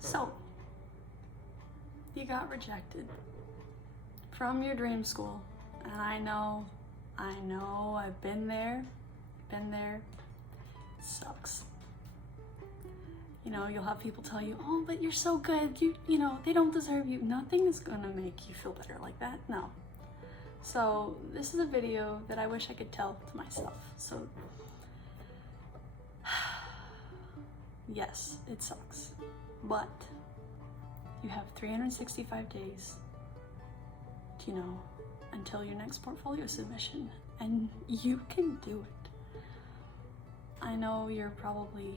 So, you got rejected from your dream school, and I know, I've been there, it sucks. You know, you'll have people tell you, oh, but you're so good, you know, they don't deserve you. Nothing is gonna make you feel better like that, no. So, this is a video that I wish I could tell to myself, so. Yes, it sucks, but you have 365 days, you know, until your next portfolio submission, and you can do it. I know you're probably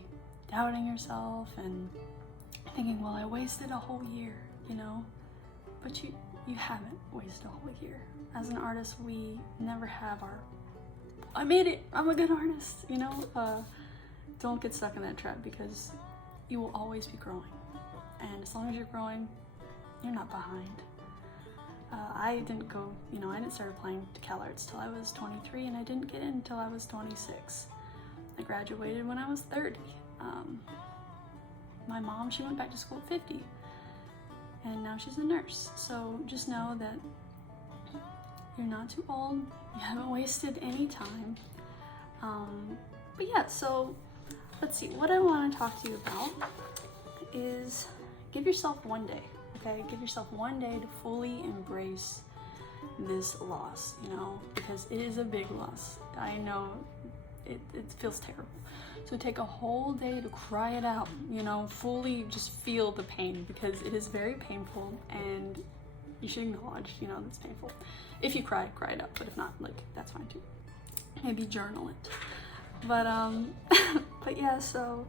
doubting yourself and thinking, well, I wasted a whole year, you know, but you haven't wasted a whole year. As an artist, we never have our, I made it, I'm a good artist, you know. Don't get stuck in that trap, because you will always be growing. And as long as you're growing, you're not behind. I didn't go, you know, I didn't start applying to CalArts till I was 23, and I didn't get in until I was 26. I graduated when I was 30. My mom, she went back to school at 50, and now she's a nurse. So just know that you're not too old, you haven't wasted any time. But yeah, so let's see, what I want to talk to you about is give yourself one day, okay? Give yourself one day to fully embrace this loss, you know, because it is a big loss. I know it feels terrible. So take a whole day to cry it out, you know, fully just feel the pain, because it is very painful, and you should acknowledge, you know, it's painful. If you cry it out, but if not, like, that's fine too. Maybe journal it. But but yeah, so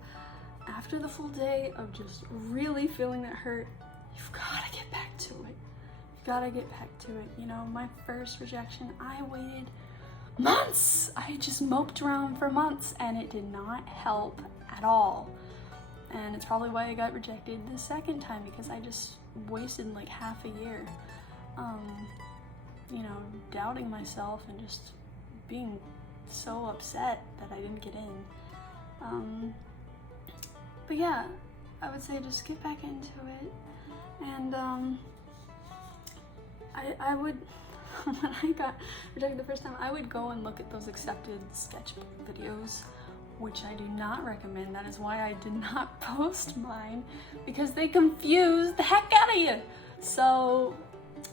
after the full day of just really feeling that hurt, you've gotta get back to it. You gotta get back to it. You know, my first rejection, I waited months. I just moped around for months, and it did not help at all. And it's probably why I got rejected the second time, because I just wasted like half a year, you know, doubting myself and just being so upset that I didn't get in. But yeah, I would say just get back into it. And I would, when I got rejected the first time, I would go and look at those accepted sketchbook videos, which I do not recommend. That is why I did not post mine, because they confuse the heck out of you. So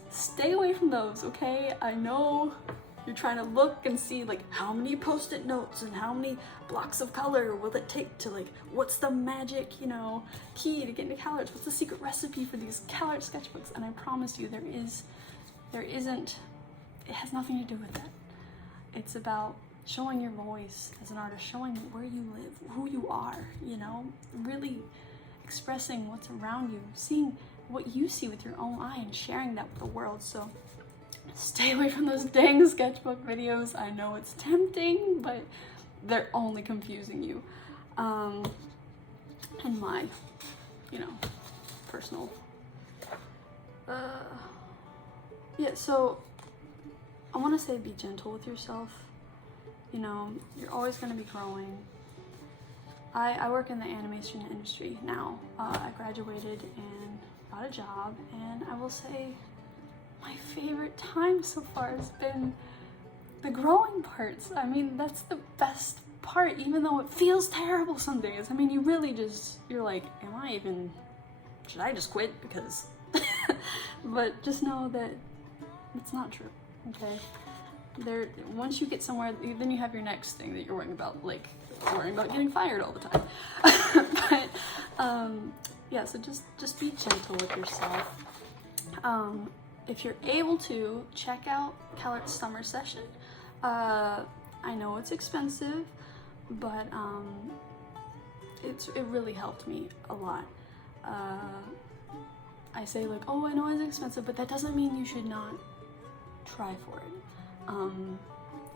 stay away from those, okay? I know you're trying to look and see, like, how many post-it notes and how many blocks of color will it take to, like, what's the magic, you know, key to get into CalArts? What's the secret recipe for these CalArts sketchbooks? And I promise you, there isn't, it has nothing to do with that. It's about showing your voice as an artist, showing where you live, who you are, you know, really expressing what's around you, seeing what you see with your own eye and sharing that with the world. So stay away from those dang sketchbook videos. I know it's tempting, but they're only confusing you. In my, you know, personal, yeah, so I want to say be gentle with yourself. You know, you're always going to be growing. I work in the animation industry now. I graduated and got a job, and I will say my favorite time so far has been the growing parts. I mean, that's the best part, even though it feels terrible some days. I mean, you really just, you're like, should I just quit? Because, but just know that it's not true, okay? Once you get somewhere, then you have your next thing that you're worrying about, like worrying about getting fired all the time. But, yeah, so just be gentle with yourself. If you're able to, check out CalArts Summer Session. I know it's expensive, but it really helped me a lot. I say, like, oh, I know it's expensive, but that doesn't mean you should not try for it.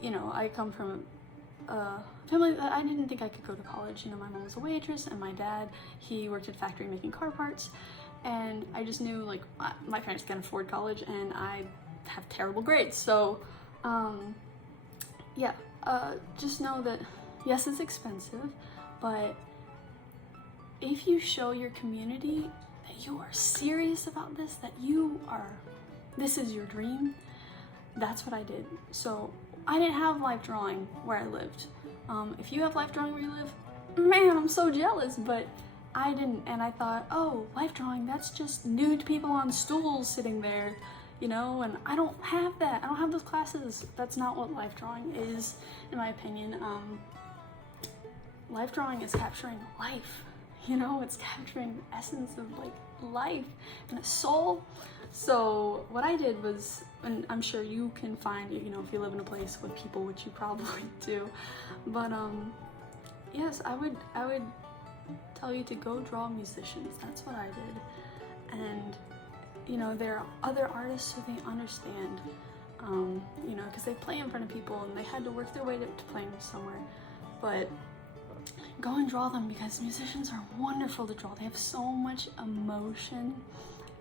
You know, I come from a family that I didn't think I could go to college. You know, my mom was a waitress, and my dad, he worked at a factory making car parts. And I just knew, like, my parents can't afford college, and I have terrible grades. So, yeah, just know that, yes, it's expensive, but if you show your community that you are serious about this, that this is your dream, that's what I did. So I didn't have life drawing where I lived. If you have life drawing where you live, man, I'm so jealous, but I didn't. And I thought, oh, life drawing, that's just nude people on stools sitting there, you know, and I don't have that. I don't have those classes. That's not what life drawing is, in my opinion. Life drawing is capturing life, you know, it's capturing the essence of like life and a soul. So what I did was, and I'm sure you can find, you know, if you live in a place with people, which you probably do, but yes, I would tell you to go draw musicians. That's what I did. And you know, there are other artists who they understand, you know, because they play in front of people and they had to work their way to playing somewhere. But go and draw them, because musicians are wonderful to draw. They have so much emotion,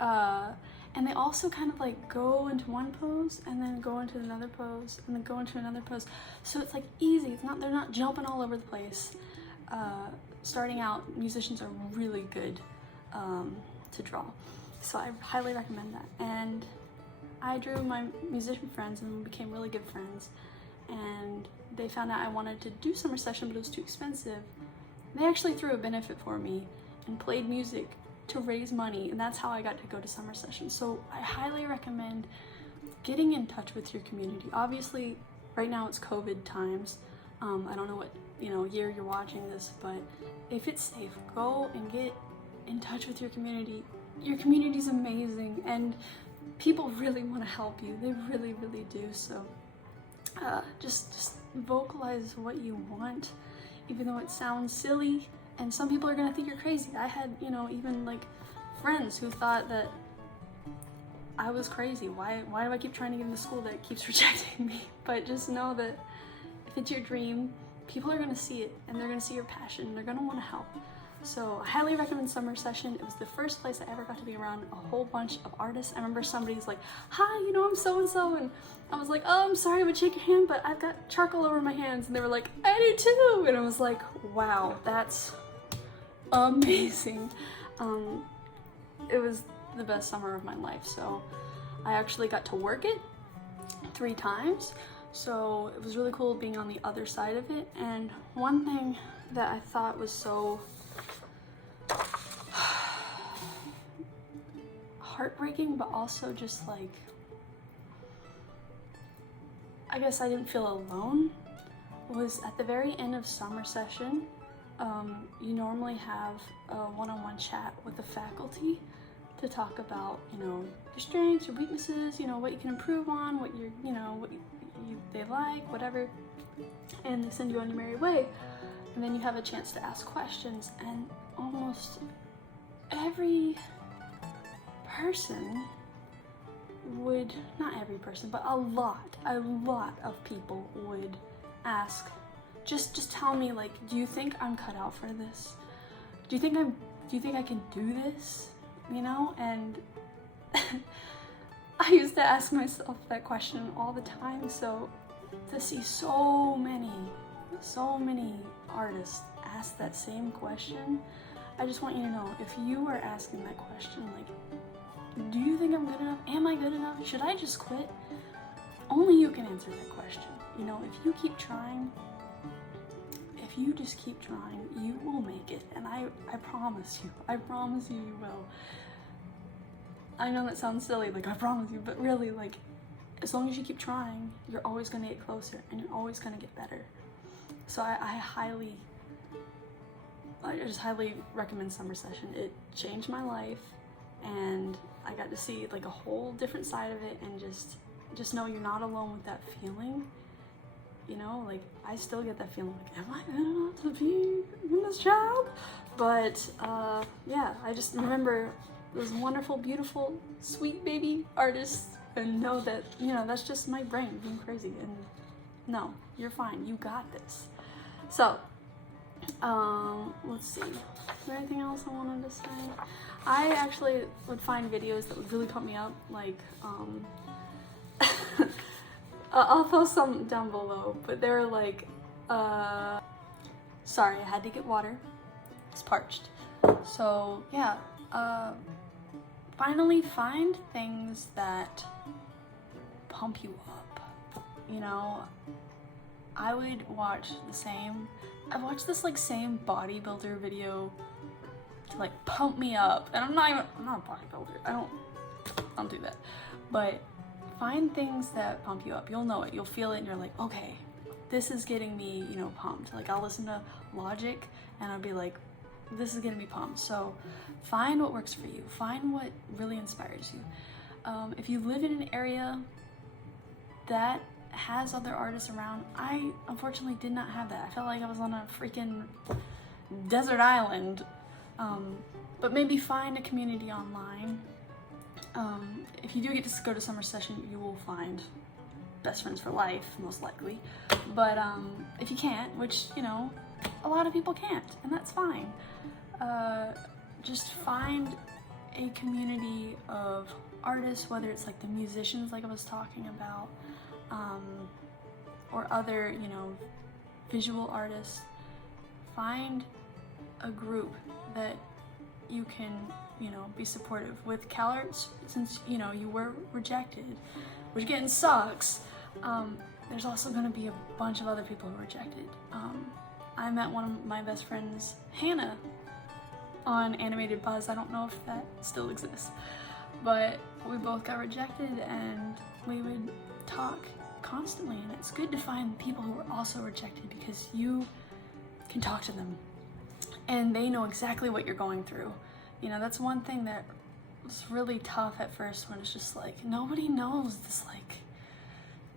and they also kind of like go into one pose and then go into another pose and then go into another pose. So it's like easy. It's not, they're not jumping all over the place. Starting out, musicians are really good to draw. So I highly recommend that. And I drew my musician friends and we became really good friends. And they found out I wanted to do summer session, but it was too expensive. They actually threw a benefit for me and played music to raise money, and that's how I got to go to summer session. So I highly recommend getting in touch with your community. Obviously, right now it's COVID times. I don't know what, you know, year you're watching this, but if it's safe, go and get in touch with your community. Your community's amazing, and people really want to help you. They really, really do. So just vocalize what you want, even though it sounds silly, and some people are gonna think you're crazy. I had, you know, even like friends who thought that I was crazy. Why do I keep trying to get into school that keeps rejecting me? But just know that if it's your dream, people are gonna see it, and they're gonna see your passion, and they're gonna want to help. So I highly recommend summer session. It was the first place I ever got to be around a whole bunch of artists. I remember somebody's like, hi, you know, I'm so-and-so, and I was like, oh, I'm sorry, I would shake your hand, but I've got charcoal over my hands. And they were like, I do too. And I was like, wow, that's amazing. It was the best summer of my life. So I actually got to work it 3 times. So it was really cool being on the other side of it. And one thing that I thought was so heartbreaking, but also just like, I guess I didn't feel alone, was at the very end of summer session, you normally have a one-on-one chat with the faculty to talk about, you know, your strengths, your weaknesses, you know, what you can improve on, what you're, you know, what they like, whatever, and they send you on your merry way. And then you have a chance to ask questions, and almost every person would, not every person, but a lot of people would ask, just tell me, like, do you think I'm cut out for this? Do you think I can do this? You know? And I used to ask myself that question all the time. So to see so many artists ask that same question, I just want you to know, if you are asking that question, like, do you think I'm good enough? Am I good enough? Should I just quit? Only you can answer that question. You know, if you keep trying, if you just keep trying, you will make it. And I promise you, you will. I know that sounds silly, like, I promise you, but really, like, as long as you keep trying, you're always gonna get closer, and you're always gonna get better. So I just highly recommend summer session. It changed my life, and I got to see like a whole different side of it, and just know you're not alone with that feeling. You know, like, I still get that feeling like, am I good enough to be in this job? But yeah, I just remember those wonderful, beautiful, sweet baby artists, and know that, you know, that's just my brain being crazy. And no, you're fine, you got this. So let's see, is there anything else I wanted to say? I actually would find videos that would really pump me up, like I'll post some down below, but they're like, sorry, I had to get water, it's parched. So yeah, finally find things that pump you up. You know, I would watch I've watched this like same bodybuilder video to like pump me up, and I'm not a bodybuilder. I don't do that. But find things that pump you up. You'll know it. You'll feel it, and you're like, okay, this is getting me, you know, pumped. Like I'll listen to Logic, and I'll be like, this is getting me pumped. So find what works for you. Find what really inspires you. If you live in an area that has other artists around, I unfortunately did not have that. I felt like I was on a freaking desert island. But maybe find a community online. If you do get to go to summer session, you will find best friends for life, most likely. But if you can't, which, you know, a lot of people can't, and that's fine. Just find a community of artists, whether it's like the musicians like I was talking about, or other, you know, visual artists. Find a group that you can, you know, be supportive with. CalArts, since, you know, you were rejected, which again sucks, there's also going to be a bunch of other people who were rejected. I met one of my best friends, Hannah, on Animated Buzz. I don't know if that still exists, but we both got rejected, and we would talk constantly, and it's good to find people who are also rejected, because you can talk to them and they know exactly what you're going through. You know, that's one thing that was really tough at first, when it's just like, nobody knows this, like,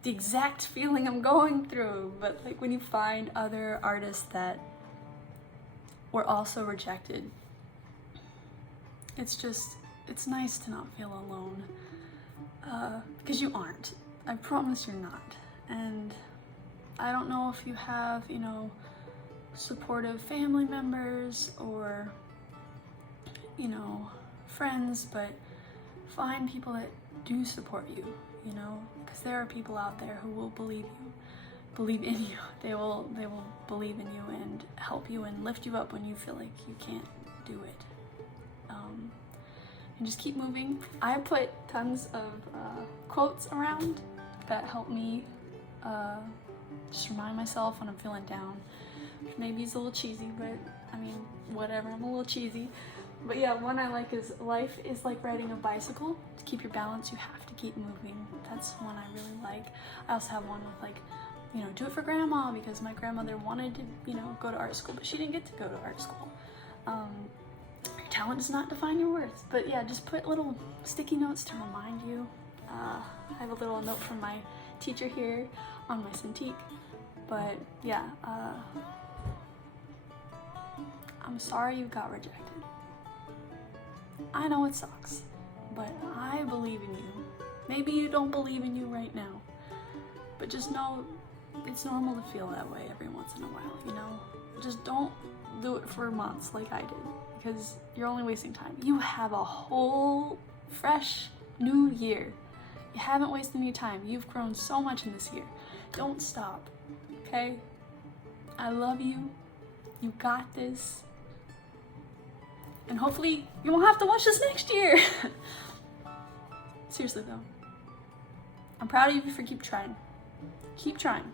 the exact feeling I'm going through. But like when you find other artists that were also rejected, it's nice to not feel alone, because you aren't. I promise you're not. And I don't know if you have, you know, supportive family members or, you know, friends, but find people that do support you, you know, because there are people out there who will believe in you. They will believe in you and help you and lift you up when you feel like you can't do it. And just keep moving. I put tons of quotes around that help me just remind myself when I'm feeling down. Maybe it's a little cheesy, but I mean, whatever, I'm a little cheesy. But yeah, one I like is, life is like riding a bicycle. To keep your balance, you have to keep moving. That's one I really like. I also have one with like, you know, do it for grandma, because my grandmother wanted to, you know, go to art school, but she didn't get to go to art school. Your talent does not define your worth. But yeah, just put little sticky notes to remind you. I have a little note from my teacher here on my Cintiq. But yeah, I'm sorry you got rejected. I know it sucks, but I believe in you. Maybe you don't believe in you right now, but just know it's normal to feel that way every once in a while, you know? Just don't do it for months like I did, because you're only wasting time. You have a whole fresh new year. You haven't wasted any time. You've grown so much in this year. Don't stop, okay? I love you. You got this. And hopefully you won't have to watch this next year. Seriously though, I'm proud of you for keep trying. Keep trying.